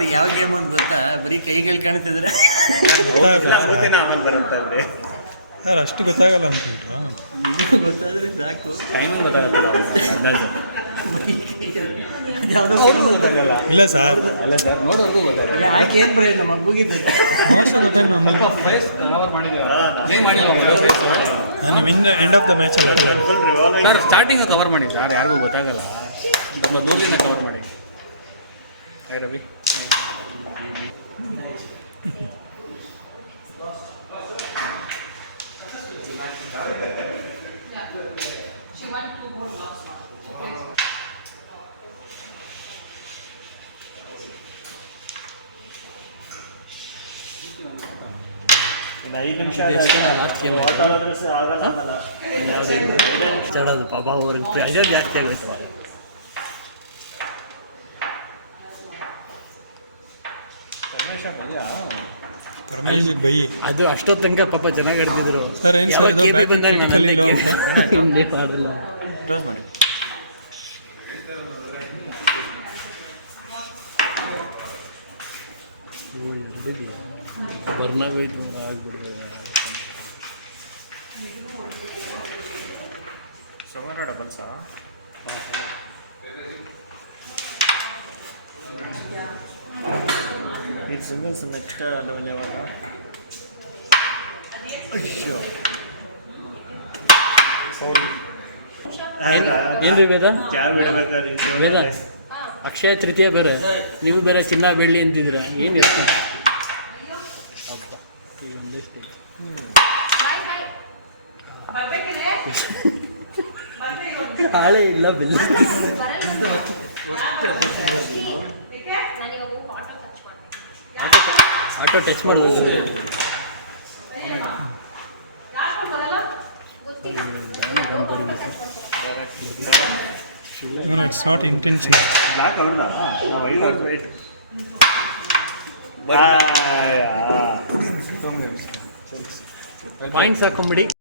ಅದು ಯಾವ ಗೇಮ್ ಅಂತ ಗೊತ್ತಾ? ಬರೀ ಕೈಗಳು ಕಾಣ್ತಿದ್ರೆ ಇಲ್ಲ ಮೂತಿನ ಆಮೇಲೆ ಬರುತ್ತೆ ಅಲ್ಲಿ. ಅಷ್ಟು ಗೊತ್ತಾಗಲ್ಲ. ಟೈಮಿಂಗ್ ಗೊತ್ತಾಗತ್ತಲ್ಲ ಅವ್ರಿಗೆ ಅಂದಾಜು. ಅವ್ರಿಗೂ ಗೊತ್ತಾಗಲ್ಲ. ಇಲ್ಲ ಸರ್, ಅಲ್ಲ ಸರ್, ನೋಡೋರ್ಗೂ ಗೊತ್ತಾಗಲ್ಲ. ಯಾಕೆ ಏನು ಪ್ರಯೋಜನ ಮಗುಗಿದ್ದು? ಸ್ವಲ್ಪ ಫೇಸ್ ಕವರ್ ಮಾಡಿದೀವ, ನೀವು ಮಾಡಿಲ್ವ ಮಗ face? End of the match sir starting cover ಮಾಡಿ ಸರ್, ಯಾರಿಗೂ ಗೊತ್ತಾಗಲ್ಲ. ಸ್ವಲ್ಪ ದೂರದಿಂದ ಕವರ್ ಮಾಡಿ. ಹಾಯ್ ರವಿ. ಇನ್ನು 5 ನಿಮಿಷ ಚಡೋದು ಪಾಪ ಅವ್ರಿಗೆ ಪ್ರೆಷರ್ ಜಾಸ್ತಿ ಆಗೋಯ್ತು ಅವಾಗ. ಅದು ಅಷ್ಟೊತ್ತು ತನಕ ಪಾಪ ಚೆನ್ನಾಗಿ ಆಡ್ತಿದ್ರು. ಯಾವಾಗ ಕೆ ಬಿ ಬಂದಾಗ ನಾನು ಅಲ್ಲೇ ಕೆ ಹಿಂದೆ ಮಾಡಲ್ಲ. ಬರ್ನಾಗೋಯ್ತು ಆಗ್ಬಿಡ್ತದೆ. ಸಮರ ಡಬಲ್ಸಾ? ಇದು ಸಿಂಗಲ್ಸ್ ನೆಕ್ಸ್ಟ್ ಆಮೇಲೆ ಯಾವಾಗ? ಏನ್ರಿ ವೇದ? ವೇದ ಅಕ್ಷಯ ತೃತೀಯ ಬೇರೆ, ನೀವು ಬೇರೆ ಚಿನ್ನ ಬೆಳ್ಳಿ ಅಂತಿದ್ದೀರಾ. ಏನು ಎಷ್ಟು ಅಪ್ಪ ಈಗ ಒಂದೇ ಸ್ಟೇಜ್. ಹಾಳೆ ಇಲ್ಲ ಬಿಲ್ಲ. ಆಟೋ ಟಚ್ ಮಾಡಬೇಕು. ಬ್ಲಾಕ್ ಅವ್ರದಾ? ನಾವು 5 ವೇಟ್ ಪಾಯಿಂಟ್ಸ್ ಹಾಕೊಂಬಿಡಿ.